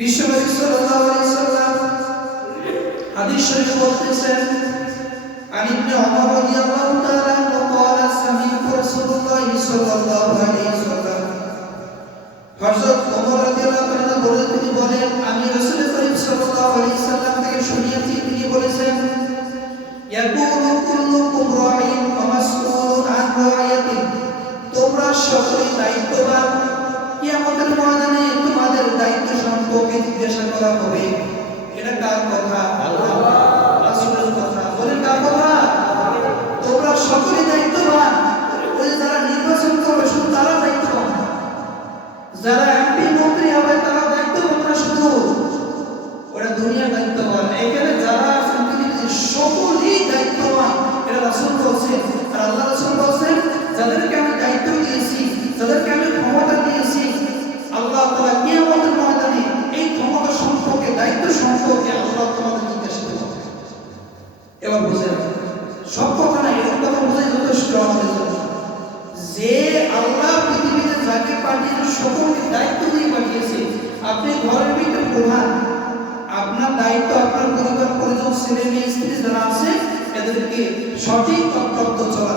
বিশ্বনবী সাল্লাল্লাহু আলাইহি সাল্লাম হাদিস শরীফে বলতেছেন عن ابن عمر رضي الله تعالى عنه قال سمعت رسول الله صلى الله عليه وسلم হযরত ওমর রাদিয়াল্লাহু তাআলা বলেন তিনি বলেন আমি রাসূল করিম সাল্লাল্লাহু আলাইহি সাল্লাম থেকে শুনিয়েছি তিনি বলেছেন ইয়াকুলু কুল্লুকুম রাঈন ওয়া মাসউলুন আন রা'iয়াতিহি তোমরা সকলেই দায়িত্ববান কিয়ামতের ময়দানে তোমাদের দায়িত্ব সম্পর্কে জিজ্ঞাসা করা হবে এটা কার কথা আল্লাহ রাসূলের কথা বলেন কার কথা তোমরা সকলেই দায়িত্ববান ওই যারা নির্বাচন করবে শুধু তারা দায়িত্ববান যারা এমপি মন্ত্রী হবে তারা দায়িত্ববান না শুধু ওরা দুনিয়ার দায়িত্ববান এখানে যারা আছেন পৃথিবীর সকলেই দায়িত্ববান এটা রাসূল বলেছেন আর আল্লাহ রাসূল বলেছেন যাদেরকে আমি দায়িত্ব দিয়েছি যাদেরকে আমি ক্ষমতা দিয়েছি আল্লাহ তাআলা কিয়ামতের ময়দানে এই ক্ষমতা সম্পর্কে দায়িত্ব সম্পর্কে আল্লাহ তোমাদের জিজ্ঞাসা করবে এবার বুঝেন সব কথা না এর কথা বুঝে যথেষ্ট আমাদের জন্য যে আল্লাহ পৃথিবীতে যাকে পাঠিয়েছে সকলকে দায়িত্ব দিয়ে পাঠিয়েছে আপনি ঘরের ভিতরে প্রধান আপনার দায়িত্ব আপনার পরিবার পরিজন ছেলে মেয়ে স্ত্রী যারা আছে এদেরকে সঠিক পথ চলা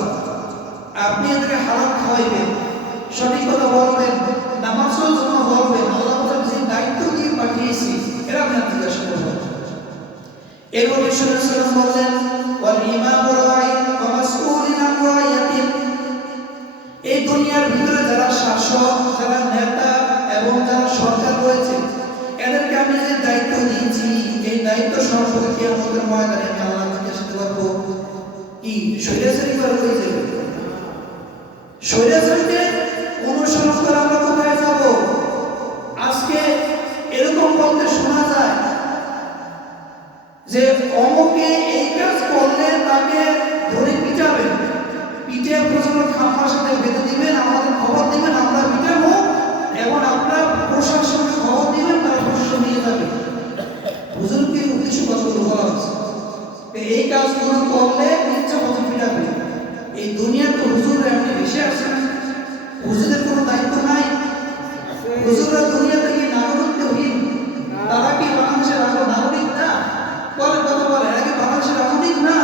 আপনি এদেরকে হালাল খাওয়াইবেন সঠিক কথা বলবেন নামাজও জন্য বলবেন আল্লাহ তাআলা যে দায়িত্ব দিয়ে পাঠিয়েছি এরা আপনার জিজ্ঞাসা করবেন এরপর রাসূল সাল্লাল্লাহু আলাইহি ওয়াসাল্লাম বলেন ওয়াল ইমামু রাঈন ওয়া মাসউলুন আন রা'iয়াতিহি এই দুনিয়ার ভিতরে যারা শাসক যারা নেতা এবং যারা সরকার রয়েছে এদেরকে আমি যে দায়িত্ব দিয়েছি এই দায়িত্ব সম্পর্কে কিয়ামতের ময়দানে আমি আল্লাহ জিজ্ঞাসা করব কি শরীয়তী করে হয়েছে শরীয়তকে অনুসরণ করে আমরা কোথায় যাব আজকে এরকম বলতে শোনা যায় যে অমুকে এই কাজ করলে তাকে ধরে পিটাবেন পিঠে প্রচন্ড খামার সাথে বেঁধে দিবেন আমাদের খবর দিবেন আমরা পিটাবো এবং আপনার প্রশাসনকে খবর দিবেন তারা প্রশাসন নিয়ে যাবে হুজুরকে উদ্দেশ্য কতগুলো বলা হচ্ছে এই কাজগুলো করলে ইচ্ছা মতো পিটাবে এই দুনিয়াতে হুজুর এমনি বেশি আছে না হুজুরের কোনো দায়িত্ব নাই হুজুররা দুনিয়া থেকে নাগরিকহীন তারা কি বাংলাদেশের নাগরিক না বলে কথা বলে এরা কি বাংলাদেশের নাগরিক না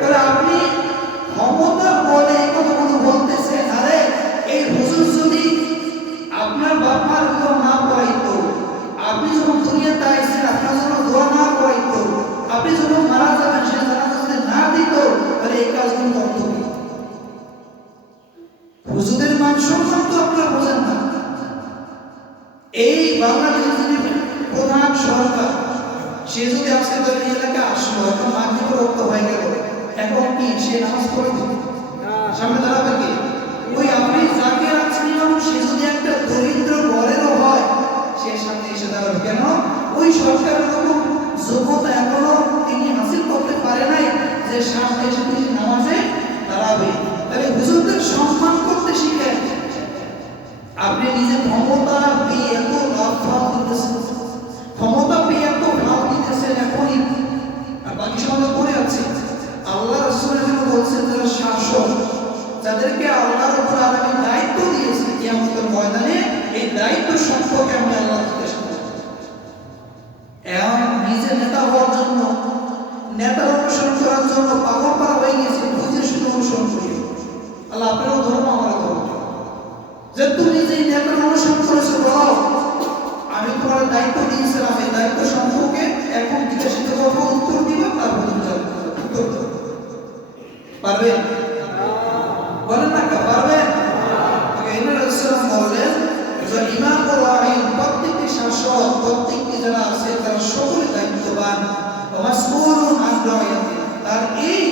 তাহলে আপনি ক্ষমতা বলে কতগুলো বলতেছেন আরে এই হুজুর যদি আপনার বাপ মার দোয়া না করাইতো আপনি যখন দুনিয়াতে আইছেন আপনার জন্য দোয়া না করাইতো আপনি যখন মারা যাবেন সে জানাজা যদি না দিত তাহলে এই কাজগুলো করতো হুজুরের মান সম্মান তো আপনারা বোঝেন না এই বাংলাদেশের যিনি প্রধান সরকার সে যদি আজকে তার এলাকা আসলো এখন মাঝে রক্ত হয়ে গেল এখন কি সে নামাজ পড়বে সামনে দাঁড়াবে কি ওই আপনি যাকে রাখছেন ইমাম সে যদি একটা দরিদ্র ঘরেরও হয় সে সামনে এসে দাঁড়াবে কেন ওই সরকারের কোনো যোগ্যতা এখনো তিনি হাসিল করতে পারে নাই যে সামনে এসে তিনি নামাজে দাঁড়াবে তাহলে হুজুরদের সম্মান করতে শিখেন আপনি নিজে ক্ষমতা পেয়ে এত লাভ দিতেছেন ক্ষমতা পেয়ে এত লাভ দিতেছেন এখনই আর বাকি সময় করে আছে আল্লাহ রাসূলের জন্য বলছেন যারা শাসক যাদেরকে আল্লাহ রাব্বুল আলামিন দায়িত্ব দিয়েছে কিয়ামতের ময়দানে এই দায়িত্ব সম্পর্কে আমি আল্লাহ জিজ্ঞাসা করব এমন নিজে নেতা হওয়ার জন্য নেতার অনুসরণ করার জন্য পাগল পারা হয়ে গেছে বুঝে শুধু অনুসরণ করি আল্লাহ আপনারও ধর্ম আমারও ধর্ম যে তুমি যে নেতার অনুসরণ করেছো বলো আমি তোমার দায়িত্ব দিয়েছিলাম এই দায়িত্ব সম্পর্কে এখন জিজ্ঞাসিত করবো উত্তর দিবে তারপর উত্তর পারবে বলেন না পারবেন বললেন যে ইমাম ও আইন প্রত্যেকটি শাসক প্রত্যেকটি যারা আছে তারা সকলে দায়িত্ববান মাসউলুন আন রা'iয়াতিহি তার এই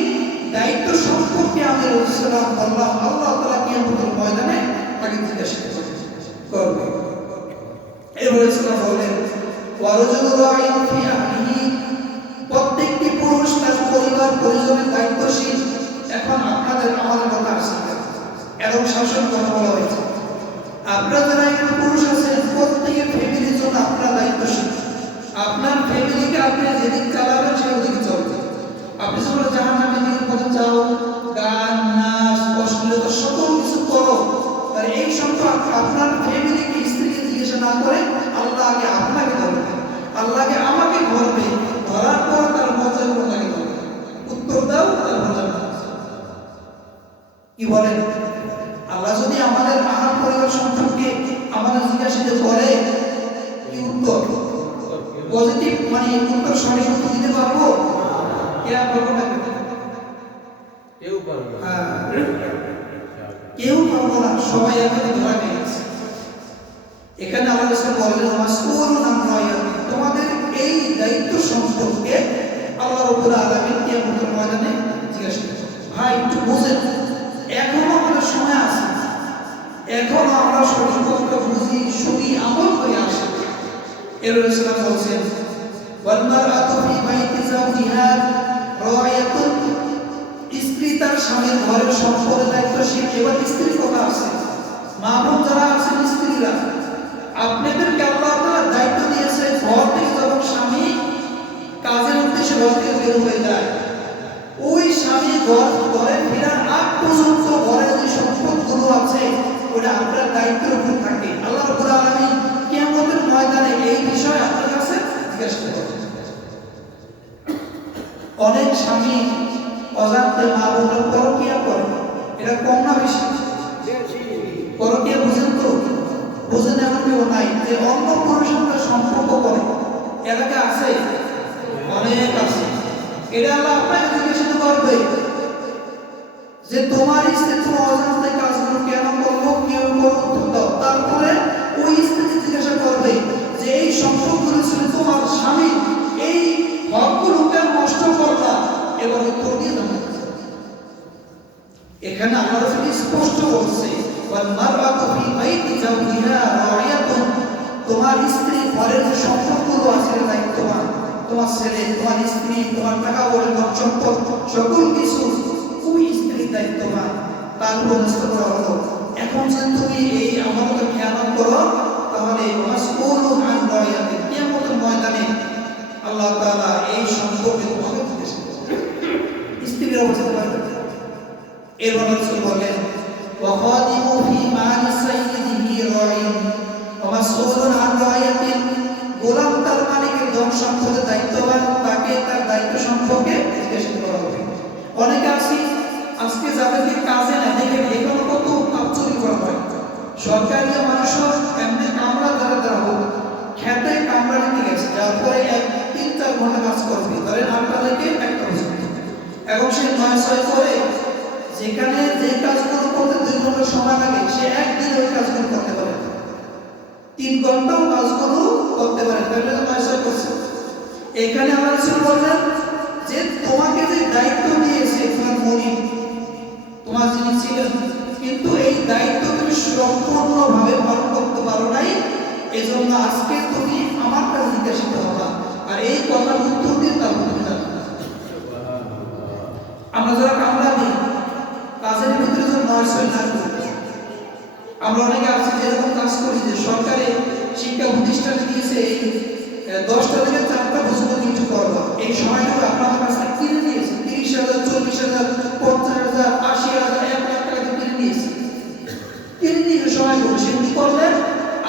দায়িত্ব সম্পর্কে আমি রাসূলুল্লাহ বললাম আল্লাহ তাআলা কিয়ামতের ময়দানে তাকে জিজ্ঞাসা করবে এবারে রাসূলুল্লাহ বলেন ওয়ারজুলু রাঈন ফি আহলিহি প্রত্যেকটি পুরুষ তার পরিবার পরিজনের দায়িত্বশীল এখন আপনাদের আমাদের কথা আসছে এবং শাসন কথা বলা হয়েছে আপনারা যারা এখানে পুরুষ আছেন প্রত্যেকের ফ্যামিলির জন্য আপনারা দায়িত্বশীল আপনার ফ্যামিলিকে আপনি যেদিক চালাবেন সেই ওদিকে চলবে আপনি যখন জাহান্নামের দিকে পথে যাও গান নাচ অশ্লীলতা সকল কিছু করো তাহলে এই সম্পর্ক আপনার ফ্যামিলিকে স্ত্রীকে জিজ্ঞাসা না করে আল্লাহ আগে আপনাকে ধরবে উত্তর সঠিক উত্তর দিতে পারবো? কে পারবো না? কেউ পারবে না। কেউ পারবো না, সবাই এখানে ধরা গেছে। এখানে আল্লাহ রাসূল বললেন মাসউলুন আন রাইয়াতি, তোমাদের এই দায়িত্ব সম্পর্কে আল্লাহ রাব্বুল আলামিন কিয়ামতের ময়দানে জিজ্ঞাসা করবেন। ভাই একটু বুঝেন, এখনো আমাদের সময় আছে, এখনো আমরা সঠিক কথা বুঝি, শুনি, আমল করে আসি। এর রাসূল বলছেন ওয়াল মারআতু ফি বাইতি যাওজিহা রাইয়াতুন, স্ত্রী তার স্বামীর ঘরের সম্পদের দায়িত্বশীল। এবার স্ত্রীর কথা আছে, মা বোন যারা আছেন স্ত্রীরা, আপনাদেরকে আল্লাহ তাআলা দায়িত্ব দিয়েছে ঘর থেকে যখন স্বামী কাজের উদ্দেশ্যে ঘর থেকে বের হয়ে যায়, ওই স্বামী ঘরে ফেরার আগ পর্যন্ত ঘরের যে সম্পদগুলো আছে ওটা আপনার দায়িত্বের উপর থাকে। আল্লাহ রাব্বুল আলামিন কিয়ামতের ময়দানে এই বিষয়ে আপনার কাছে জিজ্ঞাসা করবেন। অনেক স্বামী অজান্তে মা বোনের পরকিয়া করে, এটা কম না বেশি? পরকিয়া বুঝেন তো? বুঝেন এমন কেউ নাই যে অন্য পুরুষের সাথে সম্পর্ক করে? এলাকা আছে, অনেক আছে। এটা আল্লাহ আপনাকে জিজ্ঞাসা করবে যে তোমার স্ত্রী তোমার অজান্তে কাজগুলো কেন করলো, কেউ উত্তর দাও। তারপরে ওই স্ত্রীকে জিজ্ঞাসা করবে যে এই সম্পর্কগুলো ছিল তোমার স্বামী, এই হকগুলো কেন নষ্ট করলা, এবার উত্তর দিয়ে দেবে। এখানে আল্লাহ রাসূল স্পষ্ট বলছে ওয়াল মারআতু ফি বাইতি যাওজিহা রাইয়াতুন, তোমার স্ত্রী ঘরের যে সম্পদগুলো আছে দায়িত্ববান, তোমার ছেলে, তোমার স্ত্রী, তোমার টাকা পয়সা, সম্পদ, সকল কিছু ওই স্ত্রীর দায়িত্ববান। তার বন্ধু করা হলো। এখন যদি তুমি এই আমাকে খেয়ানত করো তাহলে মাসউলুন আন রাইয়াতি, কিয়ামতের ময়দানে আল্লাহ তাআলা এই সম্পর্কে তোমাকে জিজ্ঞাসা করবেন। স্ত্রীর অবস্থা পারবে। এরপর রাসূল বলেন ওয়া খাদিমু ফি মালি সাইয়্যিদিহি রাইন ওয়া মাসউলুন আন রাইয়াতিন, গোলাম তার মালিকের ধন সম্পদের দায়িত্ববান, তাকে তার দায়িত্ব সম্পর্কে জিজ্ঞাসা করা হবে। অনেকে আছে আজকে যাদেরকে কাজে না দেখে এখনো কত কাজ চুরি করা হয়। সরকারি মানুষও এমনি কামরা দ্বারা হোক খেতে কামরা নিতে গেছে, যার পরে 3-4 ঘন্টা কাজ করবে, ধরেন 8টা থেকে 1টা পর্যন্ত। এখন সে 9-6 করে যেখানে যে কাজগুলো করতে 2 ঘন্টা সময় লাগে, সে একদিন ওই কাজগুলো করতে পারে, 3 ঘন্টাও কাজগুলো করতে পারে, তাহলে 9-6 করছে। এখানে আমরা রাসূল বললেন যে তোমাকে যে দায়িত্ব দিয়েছে তোমার মনিব, তোমার যিনি ছিলেন, কিন্তু এই দায়িত্ব তুমি সম্পূর্ণভাবে পালন করতে পারো নাই, এজন্য আজকে তুমি আমার কাছে জিজ্ঞাসিত হবা। আর এই কথার উত্তর দিয়ে তার উত্তর দাও। আমরা যারা কামরা দিই কাজের ভিতরে যখন 9-6 না করি, আমরা অনেকে আছি যেরকম কাজ করি যে সরকারি শিক্ষা প্রতিষ্ঠানে দিয়েছে 10টা থেকে 4টা পর্যন্ত ডিউটি করবা, এই সময়টুকু আপনাদের কাছে কিনে নিয়েছে 30,000, 40,000, 50,000, 80,000, 1 লাখ টাকা দিয়ে কিনে নিয়েছে। কিনে নিয়ে সময় করে সে কি করলেন,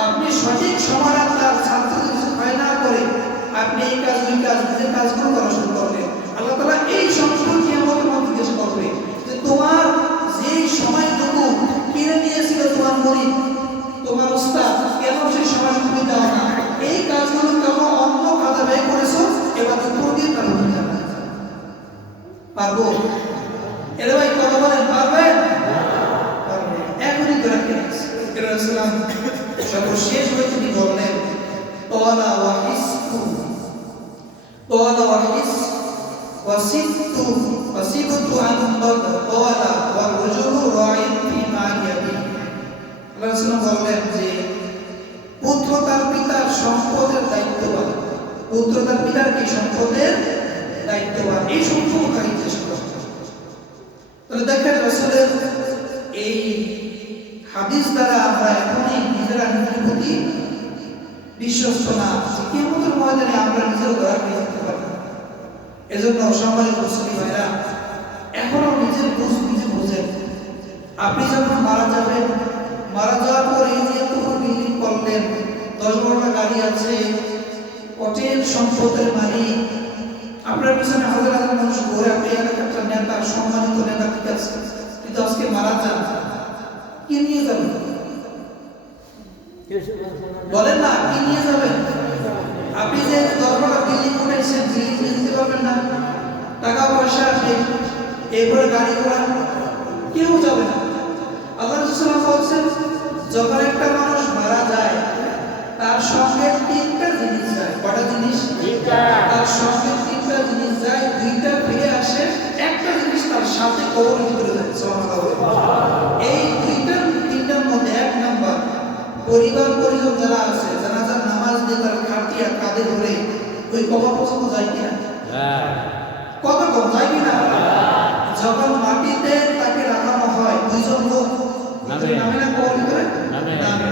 আপনি সঠিক সময় তার ছাত্রদের ভয় না করে আপনি এই কাজ ওই কাজ নিজের কাজগুলো করা শুরু করলেন। আল্লাহ তাআলা এই সম্পর্কে আমাদের জিজ্ঞেস করবে যে তোমার যেই সময়টুকু কিনে নিয়েছিল তোমার মনিব, তোমার উস্তাদ, কেন সেই সময়টুকু দাও না, এই কাজগুলো কেন অন্য খাতা ব্যয় করেছো, এবার উত্তর দিয়ে তার উত্তর জানা পারবো? এর ভাই কথা বলেন, পারবেন? পারবেন। এখনই তো রাখেন। এর রাসূলুল্লাহ সর্বশেষ হয়ে তিনি বললেন তাওয়ালা ওয়া হিসতু, তাওয়ালা ওয়া হিস ওয়াসিতু ওয়াসিবতু আন বাদ তাওয়ালা ওয়া রাজুলু রাইন ফি মালি আবিহি। রাসূলুল্লাহ বললেন যে পুত্র তার পিতার সম্পদের দায়িত্ববান, পুত্র তার পিতার কি সম্পদের দায়িত্ববান, এই সম্পর্ক জিজ্ঞেস করা। তাহলে দেখেন রাসূলের এই হাদিস দ্বারা আমরা এখনই নিজেরা নিজের প্রতি বিশ্বস্ত না, কিয়ামতের ময়দানে আমরা নিজের ধরা খেয়ে যেতে পারি। এজন্য সম্মানিত মুসলিম ভাইরা, এখনো নিজের বুঝ নিজে বুঝেন। আপনি যখন মারা যাবেন, মারা যাওয়ার পর এই যে এতগুলো বিল্ডিং করলেন, 10-12টা গাড়ি আছে, হোটেল সম্পদের মালিক, আপনার পিছনে হাজার হাজার মানুষ ঘুরে, আপনি একটা নেতা, সম্মানিত নেতা, ঠিক আছে, কিন্তু আজকে মারা যান, কি নিয়ে যাবেন? বলেন না, কি নিয়ে যাবেন? আপনি যে 10-12টা বিল্ডিং করে গাড়ি ঘোড়া কেউ যাবে না। আল্লাহ রাসূল বলছেন যখন একটা মানুষ মারা যায় তার সঙ্গে তিনটা জিনিস যায়। কয়টা জিনিস? তার সঙ্গে তিনটা জিনিস যায়, দুইটা ফিরে আসে, একটা জিনিস তার সাথে কবরের ভিতরে যায়। সুবহানাল্লাহ। এই তিনটার মধ্যে এক নাম্বার পরিবার পরিজন যারা আছে, জানাজার নামাজ দিয়ে তার খাটিয়া কাঁধে ধরে ওই কবর পর্যন্ত যায় কিনা? কত কম যায় কিনা? যখন মাটিতে তাকে রাখানো হয় দুইজন লোক নামে না কবর ভিতরে নামে।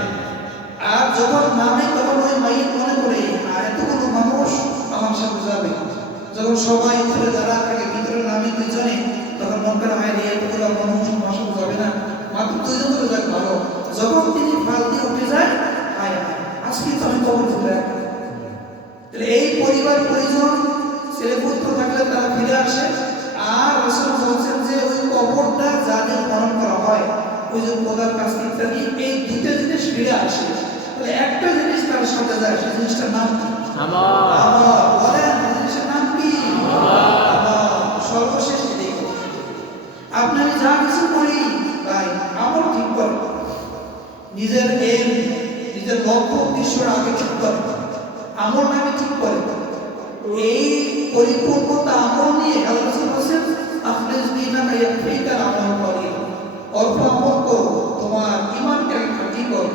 আর যখন নামে তখন ওই মাইত মনে করে আর এতগুলো মানুষ আমার সাথে যাবে। যখন সবাই ঘুরে দাঁড়া থাকে ভিতরে নামে দুইজনে, তখন মন করে হয় এতগুলো মানুষ আমার সাথে যাবে না, মাত্র দুইজন চলে যাক ভালো। যখন তিনি ফাল দিয়ে উঠে যায়, হায় হায় আজকে তো আমি কবর ফিরে রাখলাম। তাহলে এই পরিবার পরিজন ছেলে পুত্র থাকলে তারা ফিরে আসে। আর রাসূল বলছেন যে ওই কবরটা যাদের খনন করা হয় ওই যে খোদার কাছ ইত্যাদি, এই দুটো জিনিস ফিরে আসে। তাহলে একটা জিনিস তার সাথে যায়, সেই জিনিসটার নাম কি? আমল। বলেন জিনিসটার নাম কি? আমল। সর্বশেষ দেখো আপনি যা কিছু করি ভাই আমল ঠিক করে, নিজের এম নিজের লক্ষ্য উদ্দেশ্যের আগে ঠিক করে, আমল নামে ঠিক করে। এই পরিপূর্ণতা আমল নিয়ে আল্লাহ রাসূল বলেন আখলিস দীনাকা ইয়াকফিকাল আমাল কলিল। অল্প আমল করো, তোমার ঈমানকে খাঁটি করো।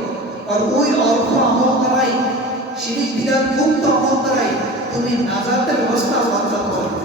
আর ওই অল্প আমল দ্বারাই, শিরিক বিদআত মুক্ত আমল দ্বারাই তুমি নাজাতের ব্যবস্থা অর্জন করবে।